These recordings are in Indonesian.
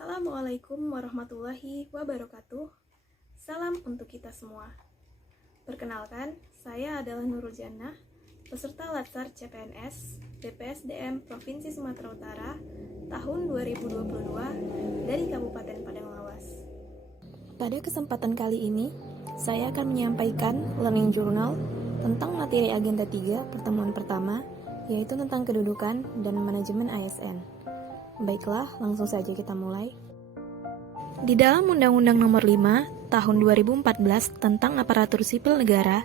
Assalamualaikum warahmatullahi wabarakatuh. Salam untuk kita semua. Perkenalkan, saya adalah Nurul Jannah, peserta Latsar CPNS BPSDM Provinsi Sumatera Utara tahun 2022 dari Kabupaten Padang Lawas. Pada kesempatan kali ini, saya akan menyampaikan learning journal tentang materi agenda 3 pertemuan pertama, yaitu tentang kedudukan dan manajemen ASN. Baiklah, langsung saja kita mulai. Di dalam Undang-Undang Nomor 5 Tahun 2014 tentang Aparatur Sipil Negara,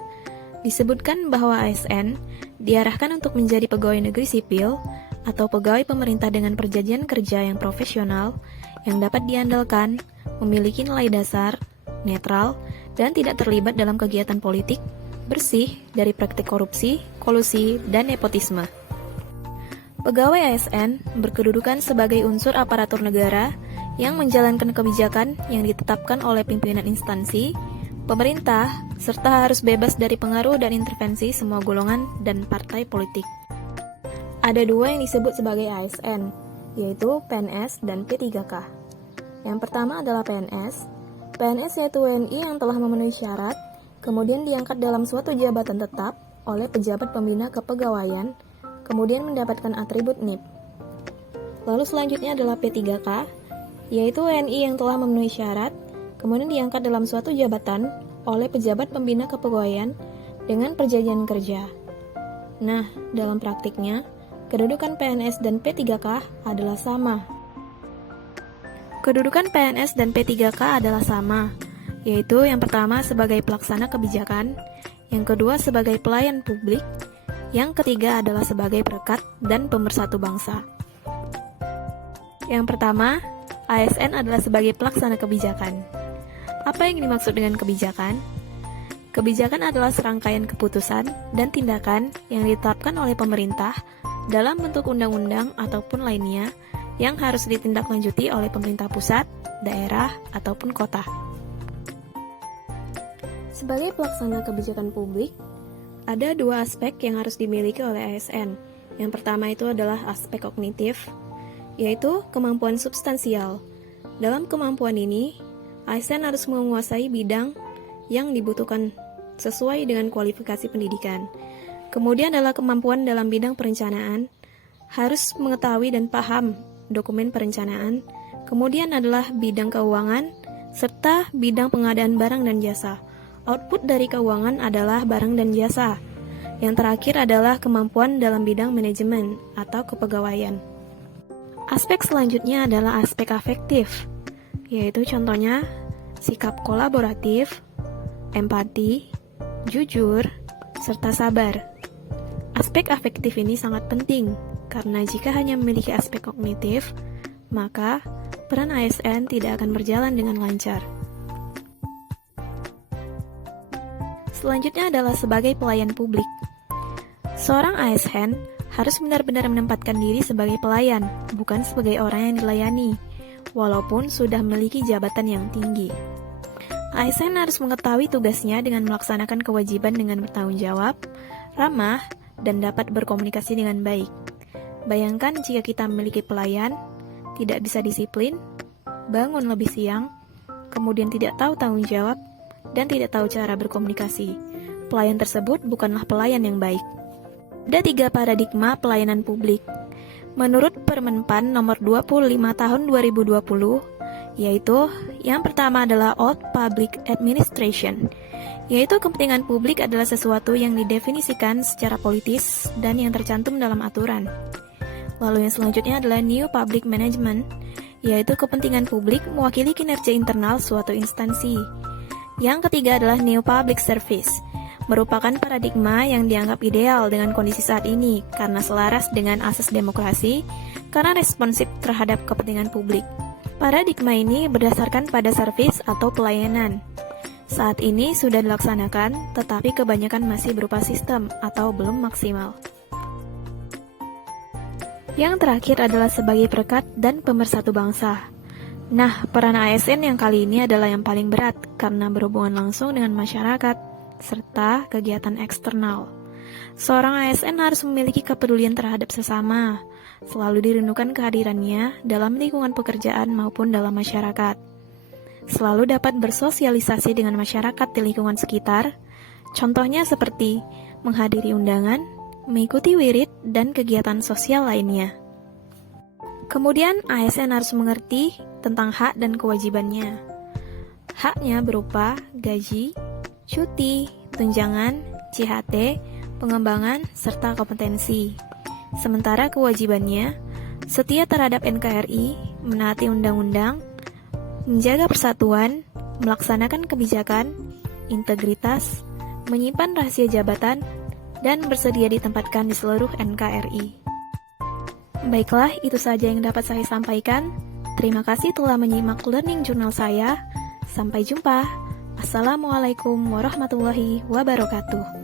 disebutkan bahwa ASN diarahkan untuk menjadi pegawai negeri sipil atau pegawai pemerintah dengan perjanjian kerja yang profesional, yang dapat diandalkan, memiliki nilai dasar, netral, dan tidak terlibat dalam kegiatan politik, bersih dari praktik korupsi, kolusi, dan nepotisme. Pegawai ASN berkedudukan sebagai unsur aparatur negara yang menjalankan kebijakan yang ditetapkan oleh pimpinan instansi, pemerintah, serta harus bebas dari pengaruh dan intervensi semua golongan dan partai politik. Ada dua yang disebut sebagai ASN, yaitu PNS dan P3K. Yang pertama adalah PNS. PNS yaitu WNI yang telah memenuhi syarat, kemudian diangkat dalam suatu jabatan tetap oleh pejabat pembina kepegawaian, kemudian mendapatkan atribut NIP. Lalu selanjutnya adalah P3K, yaitu WNI yang telah memenuhi syarat, kemudian diangkat dalam suatu jabatan oleh pejabat pembina kepegawaian dengan perjanjian kerja. Nah, dalam praktiknya, kedudukan PNS dan P3K adalah sama. Kedudukan PNS dan P3K adalah sama, yaitu yang pertama sebagai pelaksana kebijakan, yang kedua sebagai pelayan publik, yang ketiga adalah sebagai perekat dan pemersatu bangsa. Yang pertama, ASN adalah sebagai pelaksana kebijakan. Apa yang dimaksud dengan kebijakan? Kebijakan adalah serangkaian keputusan dan tindakan yang ditetapkan oleh pemerintah dalam bentuk undang-undang ataupun lainnya yang harus ditindaklanjuti oleh pemerintah pusat, daerah, ataupun kota. Sebagai pelaksana kebijakan publik, ada dua aspek yang harus dimiliki oleh ASN. Yang pertama itu adalah aspek kognitif, yaitu kemampuan substansial. Dalam kemampuan ini, ASN harus menguasai bidang yang dibutuhkan sesuai dengan kualifikasi pendidikan. Kemudian adalah kemampuan dalam bidang perencanaan, harus mengetahui dan paham dokumen perencanaan. Kemudian adalah bidang keuangan, serta bidang pengadaan barang dan jasa. Output dari keuangan adalah barang dan jasa. Yang terakhir adalah kemampuan dalam bidang manajemen atau kepegawaian. Aspek selanjutnya adalah aspek afektif, yaitu contohnya sikap kolaboratif, empati, jujur, serta sabar. Aspek afektif ini sangat penting, karena jika hanya memiliki aspek kognitif, maka peran ASN tidak akan berjalan dengan lancar. Selanjutnya adalah sebagai pelayan publik. Seorang ASN harus benar-benar menempatkan diri sebagai pelayan, bukan sebagai orang yang dilayani, walaupun sudah memiliki jabatan yang tinggi. ASN harus mengetahui tugasnya dengan melaksanakan kewajiban dengan bertanggung jawab, ramah, dan dapat berkomunikasi dengan baik. Bayangkan jika kita memiliki pelayan, tidak bisa disiplin, bangun lebih siang, kemudian tidak tahu tanggung jawab, dan tidak tahu cara berkomunikasi. Pelayan tersebut bukanlah pelayan yang baik. Ada 3 paradigma pelayanan publik. Menurut Permenpan nomor 25 tahun 2020, yaitu yang pertama adalah Old Public Administration, yaitu kepentingan publik adalah sesuatu yang didefinisikan secara politis dan yang tercantum dalam aturan. Lalu yang selanjutnya adalah New Public Management, yaitu kepentingan publik mewakili kinerja internal suatu instansi. Yang ketiga adalah New Public Service, merupakan paradigma yang dianggap ideal dengan kondisi saat ini karena selaras dengan asas demokrasi, karena responsif terhadap kepentingan publik. Paradigma ini berdasarkan pada service atau pelayanan. Saat ini sudah dilaksanakan, tetapi kebanyakan masih berupa sistem atau belum maksimal. Yang terakhir adalah sebagai perekat dan pemersatu bangsa. Nah, peran ASN yang kali ini adalah yang paling berat karena berhubungan langsung dengan masyarakat serta kegiatan eksternal. Seorang ASN harus memiliki kepedulian terhadap sesama, Selalu dirindukan kehadirannya dalam lingkungan pekerjaan maupun dalam masyarakat. Selalu dapat bersosialisasi dengan masyarakat di lingkungan sekitar, contohnya seperti menghadiri undangan, mengikuti wirid, dan kegiatan sosial lainnya. Kemudian, ASN harus mengerti tentang hak dan kewajibannya. Haknya berupa gaji, cuti, tunjangan, CHT, pengembangan, serta kompetensi. Sementara kewajibannya, setia terhadap NKRI, menaati undang-undang, menjaga persatuan, melaksanakan kebijakan, integritas, menyimpan rahasia jabatan, dan bersedia ditempatkan di seluruh NKRI. Baiklah, itu saja yang dapat saya sampaikan. Terima kasih telah menyimak learning journal saya. Sampai jumpa. Assalamualaikum warahmatullahi wabarakatuh.